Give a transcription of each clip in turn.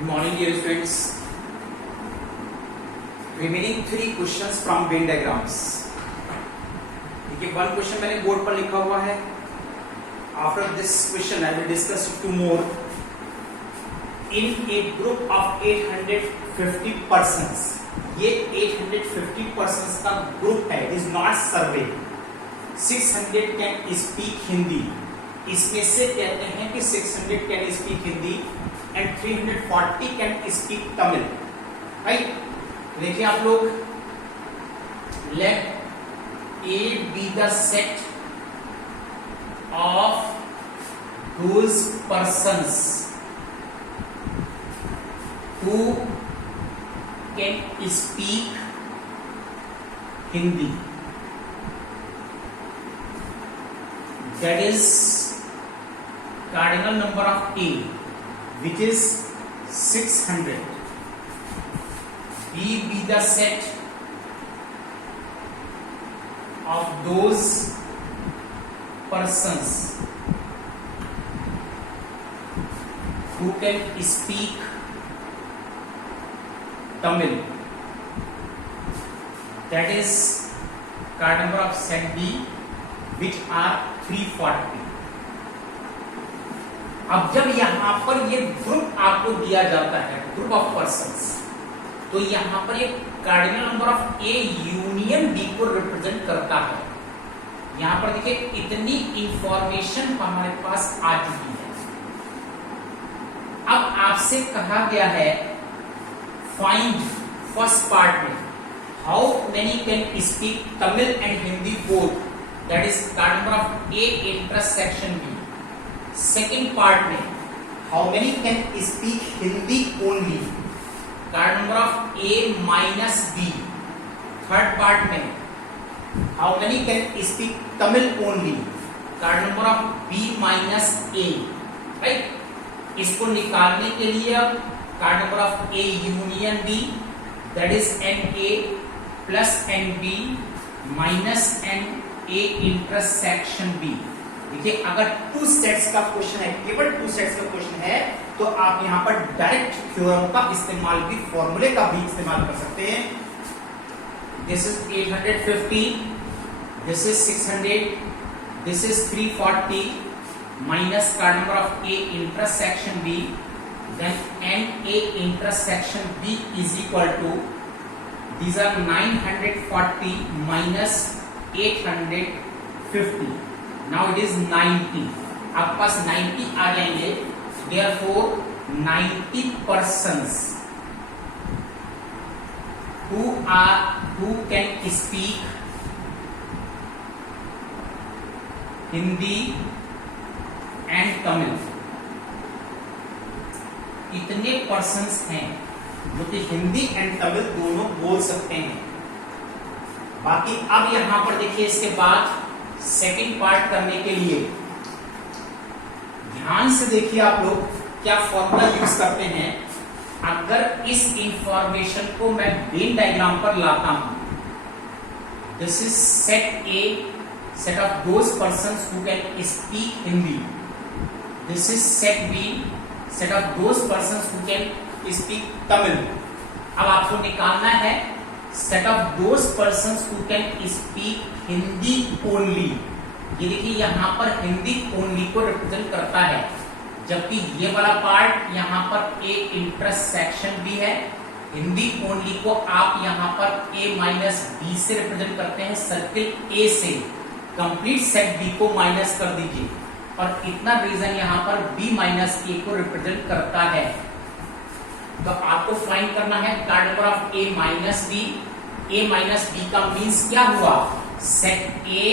Good morning, dear students. Remaining 3 questions from Venn diagrams. देखिए, 1 question मैंने board पर लिखा हुआ है. After this question, I will discuss 2 more. In a group of 850 persons, ये 850 persons का ग्रुप है. It is not survey. 600 can speak Hindi. इसमें से कहते हैं कि 600 can speak Hindi and 340 can speak Tamil. Right? देखिए आप लोग, let A be the set of those persons who can speak Hindi. That is cardinal number of A, which is 600. B be the set of those persons who can speak Tamil. That is card number of set B, which are 340. अब जब यहां पर ये group आपको दिया जाता है, group of persons, तो यहां पर ये cardinal number of A union B को रिप्रेजेंट करता है. यहां पर देखिए इतनी इंफॉर्मेशन हमारे पास आ चुकी है. अब आपसे कहा गया है फाइंड फर्स्ट पार्ट में how many can speak Tamil and Hindi both. That is card number of A intersection B. Second part में how many can speak Hindi only. Card number of A minus B. Third part में how many can speak Tamil only. Card number of B minus A. Right, इसको निकालने के लिए अब card number of A union B, that is n A plus n B minus n A intersection B. देखिए, अगर 2 sets का question है, केवल 2 सेट्स का क्वेश्चन है, तो आप यहां पर डायरेक्ट थ्योरम का इस्तेमाल भी, फॉर्मूले का भी इस्तेमाल कर सकते हैं. This is 850, this is 600, this is 340 minus card number of A intersection B, then n A intersection B is equal to these are 940 minus 850. Now it is 90. आपके पास 90 आ जाएंगे. Therefore 90 persons who can speak Hindi and Tamil. इतने persons हैं जो कि Hindi and Tamil दोनों बोल सकते हैं. बाकी अब यहां पर देखिए, इसके बाद सेकंड पार्ट करने के लिए ध्यान से देखिए आप लोग क्या फॉर्मूला यूज करते हैं. अगर इस इंफॉर्मेशन को मैं वेन डायग्राम पर लाता हूं, this is set A, set of those persons who can speak Hindi. This is set B, set of those persons who can speak Tamil. अब आपको निकालना है set of those persons who can speak Hindi only. ये देखिए, यहां पर हिंदी ओनली को represent करता है, जबकि ये वाला पार्ट यहां पर ए इंटरसेक्शन भी है. हिंदी ओनली को आप यहां पर ए माइनस बी से रिप्रेजेंट करते हैं. सर्किल ए से कंप्लीट सेट बी को माइनस कर दीजिए, और इतना रीजन यहां पर बी माइनस ए को रिप्रेजेंट करता है. तो आपको फाइंड करना है card number of A minus B. A minus B का मीन्स क्या हुआ, सेट ए.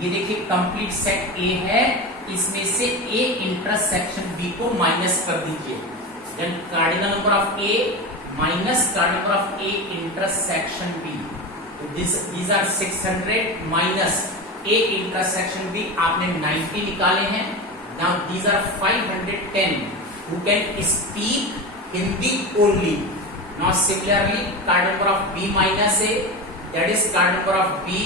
ये देखिए कंप्लीट सेट ए है, इसमें से ए इंटरसेक्शन बी को माइनस कर दीजिए. Then cardinal number of A minus cardinal number of A intersection B. These are 600 minus A intersection B. आपने 90 निकाले हैं. Now these are 510 who can speak Hindi only. Now similarly, card number of B minus A, that is card number of B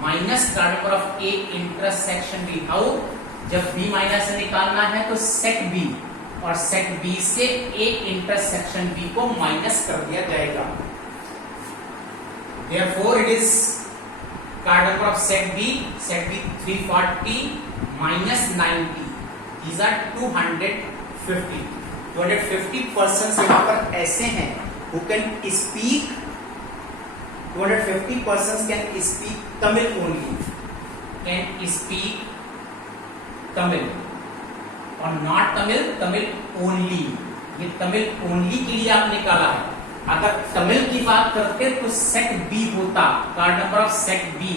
minus card number of A intersection B. How? जब B minus से निकालना है तो set B और set B से A intersection B को minus कर दिया जाएगा। Therefore it is card number of set B 340 minus 90, these are 250 persons यहाँ पर ऐसे हैं who can speak, 250 persons can speak Tamil only, can speak Tamil और not Tamil only। ये तमिल ओनली के लिए आप निकाला है। अगर तमिल की बात करते तो सेट बी होता, card number of set B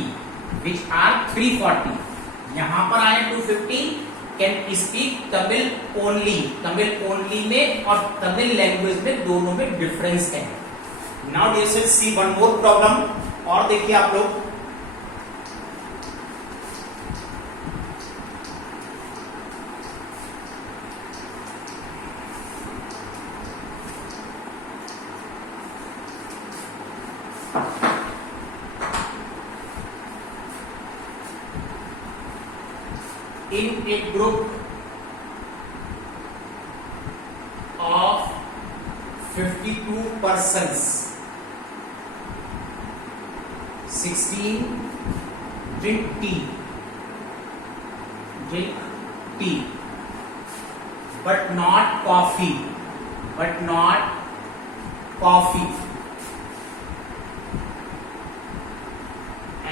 which are 340, यहां पर आए 250, कैन स्पीक तमिल ओनली में और तमिल लैंग्वेज में दोनों में डिफरेंस है। Now let's see one more problem, और देखिए आप लोग, in a group of 52 persons, 16 drink tea, but not coffee,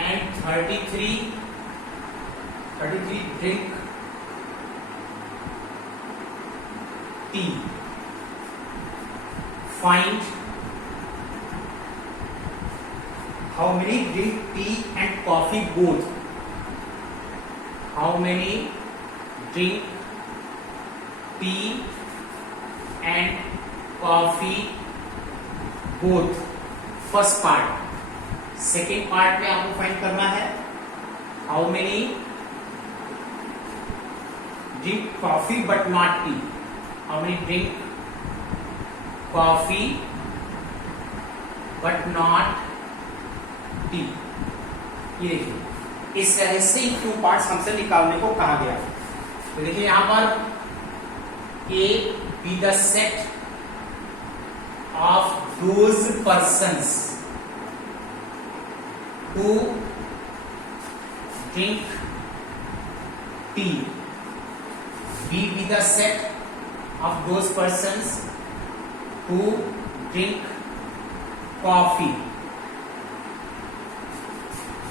and 33 drink tea. Find how many drink tea and coffee both. How many drink tea and coffee both? First part. Second part में आपको find करना है how many drink coffee but not tea. How many drink coffee but not tea. ये देखिए, इस तरह से two parts हमसे निकालने को कहा गया। तो देखिए यहां पर A be the set of those persons who drink tea. B be the set of those persons who drink coffee.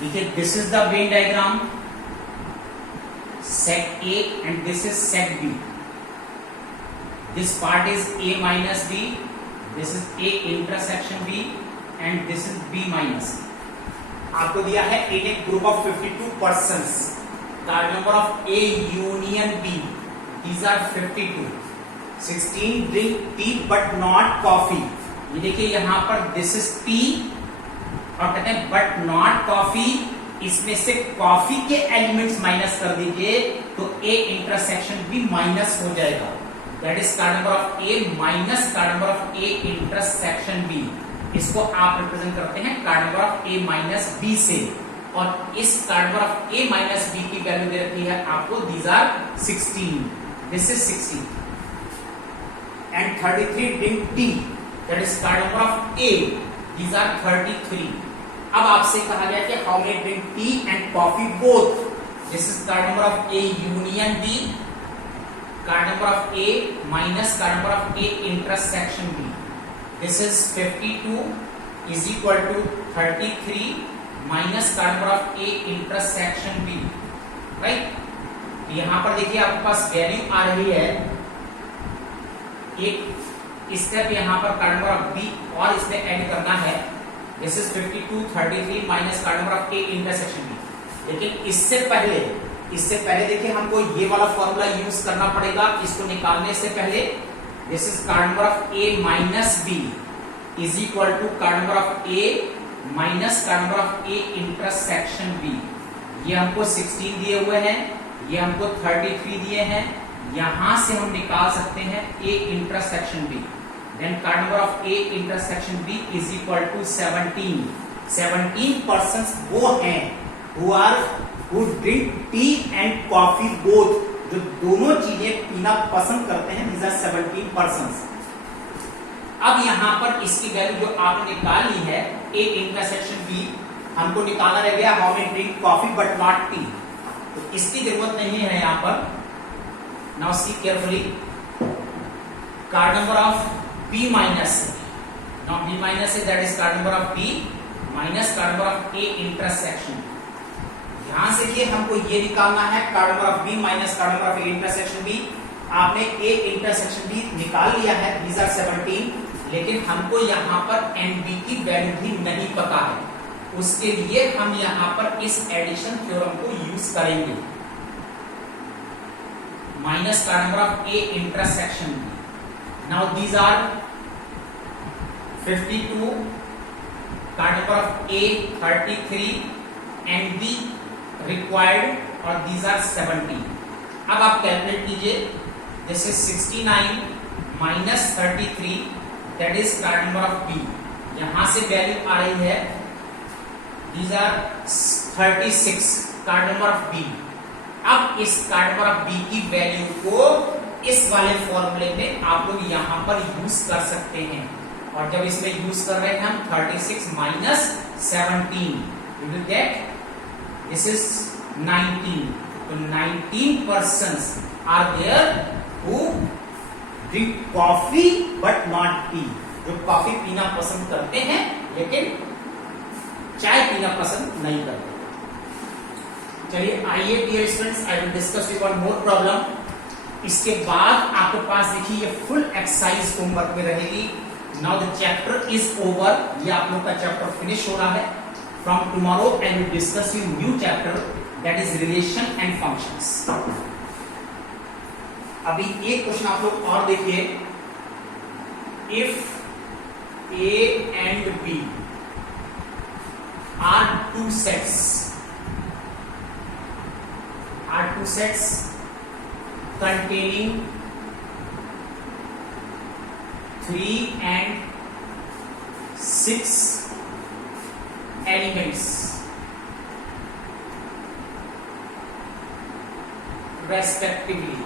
देखिए, this is the Venn diagram, set A and this is set B. This part is A minus B, this is A intersection B and this is B minus B. आपको दिया है in a group of 52 persons, card number of A union B, these are 52, 16 drink tea but not coffee. ये देखिए यहाँ पर this is tea और कहते हैं but not coffee, इसमें से कॉफी के एलिमेंट्स माइनस कर दीजिए तो A इंटरसेक्शन B माइनस हो जाएगा। That is card number of A minus card number of A intersection B। इसको आप रिप्रेजेंट करते हैं card number of A minus B से, और इस card number of A minus B की वैल्यू दे रखी है आपको, these are 16, this is 16 and 33 drink tea, that is card number of A, these are 33। अब आपसे कहा गया कि how many drink tea and coffee both, this is card number of A union B, card number of A minus card number of A intersection B। This is 52 is equal to 33 minus card number of A intersection B, right? यहाँ पर देखिए आपके पास value आ रही है, एक step यहाँ पर card number of B और इसमें ऐड करना है। This is 52 33 minus card number of A intersection B। लेकिन इससे पहले देखिए हमको ये वाला फॉर्मूला यूज करना पड़ेगा इसको निकालने से पहले। This is card number of A minus B is equal to card number of A minus card number of A intersection B। ये हमको 16 दिए हुए हैं, ये हमको 33 दिए हैं, यहां से हम निकाल सकते हैं A intersection B। Then card number of A intersection B is equal to 17। 17 persons वो हैं who drink tea and coffee both, जो दोनों चीजें पीना पसंद करते हैं, these are 17 persons। अब यहां पर इसकी वैल्यू जो आपने निकाली है A इंटरसेक्शन B, हमको निकालना रह गया how many drink coffee but not tea, तो इसकी जरूरत नहीं है यहां पर। Now see carefully, card number of B minus, now B minus है, that is card number of B minus card number of A intersection. ध्यान से ये हमको ये निकालना है, card number of B minus card number of A intersection B। आपने A intersection B निकाल लिया है, these are 17, लेकिन हमको यहाँ पर NB की वैल्यू भी नहीं पता है, उसके लिए हम यहाँ पर इस एडिशन थ्योरम को यूज करेंगे। Minus card number of A intersection B। Now these are 52, card number of A 33 and B required, और these are 70। अब आप कैलकुलेट कीजिए, this is 69 minus 33, that is card number of B। यहां से value आ रही है, these are 36, card number of B। अब इस कार्ड नंबर ऑफ B की वैल्यू को इस वाले फॉर्मूले में आप लोग यहां पर यूज कर सकते हैं, और जब इसमें यूज कर रहे हैं हम 36 minus 17, we will get this is 19, तो 19 persons are there who drink coffee but not tea, जो कॉफी पीना पसंद करते हैं लेकिन चाय पीना पसंद नहीं करते। चलिए आइए dear students, I will discuss with one more problem. इसके बाद आपके पास देखिए ये फुल एक्सरसाइज होमवर्क में रहेगी। Now the chapter is over, ये आप लोग का चैप्टर फिनिश हो रहा है। From tomorrow I will discuss you new chapter, that is relation and functions। अभी एक क्वेश्चन आप लोग और देखिए, if A and B are two sets containing 3 and 6 elements respectively,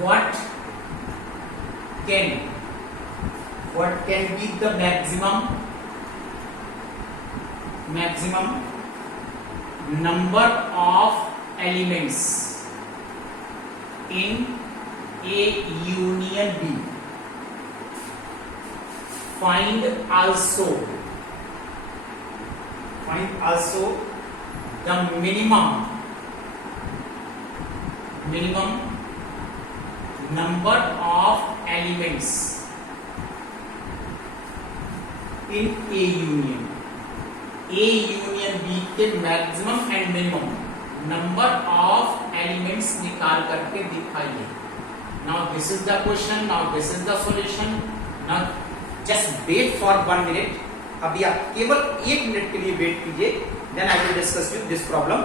what can be the maximum number of elements in A union B? Find also the minimum number of elements in A union B के maximum and minimum number of elements निकाल करके दिखाइए। Now this is the question, now this is the solution. Now just wait for 1 minute, अभी आप केवल 1 minute के लिए wait कीजिए, then I will discuss you this problem.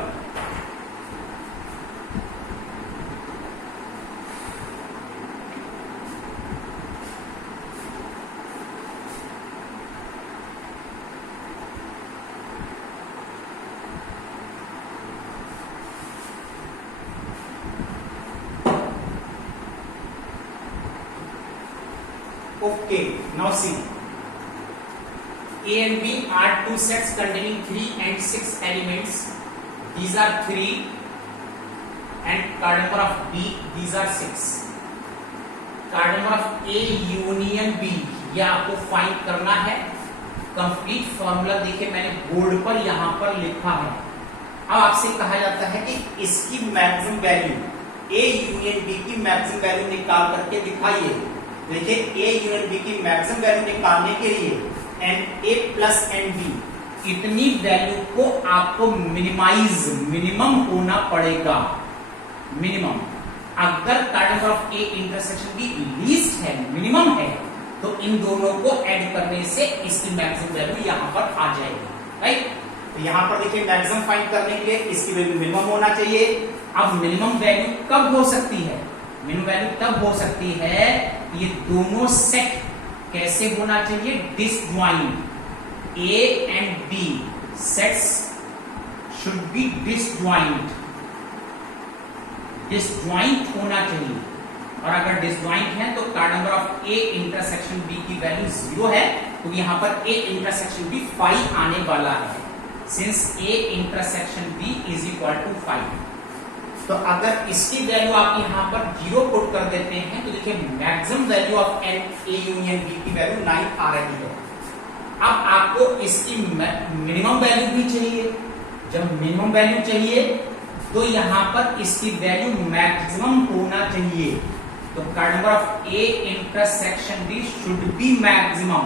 Okay, now see, A and B are two sets containing 3 and 6 elements. These are 3 and card number of B, these are 6. Card number of A union B, ये आपको find करना है। Complete formula देखिए मैंने board पर यहाँ पर लिखा है। अब आपसे कहा जाता है कि इसकी maximum value A union B की मैक्सिमम वैल्यू निकाल करके दिखाइए। देखिए A यूनियन B की मैक्सिमम वैल्यू निकालने के लिए and A plus and B, इतनी वैल्यू को आपको मिनिमम होना पड़ेगा। मिनिमम अगर card number of A intersection B least है, मिनिमम है, तो इन दोनों को ऐड करने से इसकी मैक्सिमम वैल्यू यहाँ पर आ जाएगी, राइट। तो यहाँ पर देखिए मैक्सिमम फाइंड करने के लिए इसकी वैल्यू मिनिमम होना चाहिए। अब मिनिमम वैल्यू कब हो सकती है? मिनिमम वैल्यू तब हो सकती है ये दोनों सेट कैसे होना चाहिए, disjoint. A and B sets be disjoint, disjoint होना चाहिए। और अगर डिसजॉइंट है तो card number of A intersection B की वैल्यू 0 है, तो यहां पर ए इंटरसेक्शन बी 5 आने वाला है, since A intersection B is equal to 5। तो अगर इसकी वैल्यू आप यहां पर 0 पुट कर देते हैं तो देखिए maximum value of n A union B की वैल्यू 9 आ रही है। अब आपको इसकी मिनिमम वैल्यू भी चाहिए। जब मिनिमम वैल्यू चाहिए तो यहां पर इसकी वैल्यू मैक्सिमम होना चाहिए। तो card number of A intersection B should be maximum,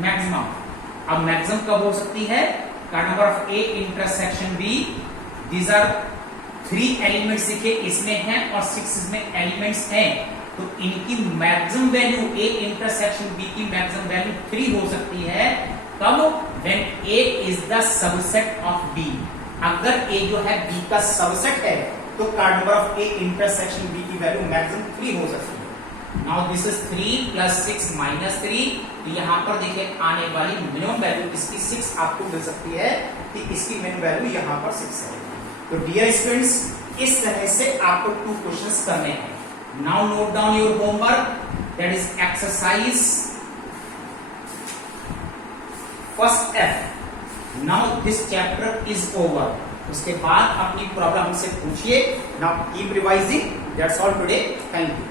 maximum. अब मैक्सिमम कब हो सकती है? Card number of A intersection B, these are 3 elements देखिए इसमें हैं और 6 इसमें एलिमेंट्स हैं, तो इनकी maximum value A intersection B की मैक्सिमम वैल्यू 3 हो सकती है। कब? When A is the subset of B. अगर ए जो है बी का सबसेट है तो card number of A intersection B की वैल्यू मैक्सिमम 3 हो सकती है। Now this is 3 plus 6 minus 3, तो यहां पर देखिए आने वाली मिनिमम वैल्यू इसकी 6 आपको मिल सकती है कि इसकी मिनिमम वैल्यू यहां पर 6 है। तो डियर स्टूडेंट्स, इस तरह से आपको 2 क्वेश्चंस करने हैं। Now note down your homework, that is exercise first F. Now this chapter is over. उसके बाद अपनी प्रॉब्लम से पूछिए। Now keep revising, that's all today, thank you.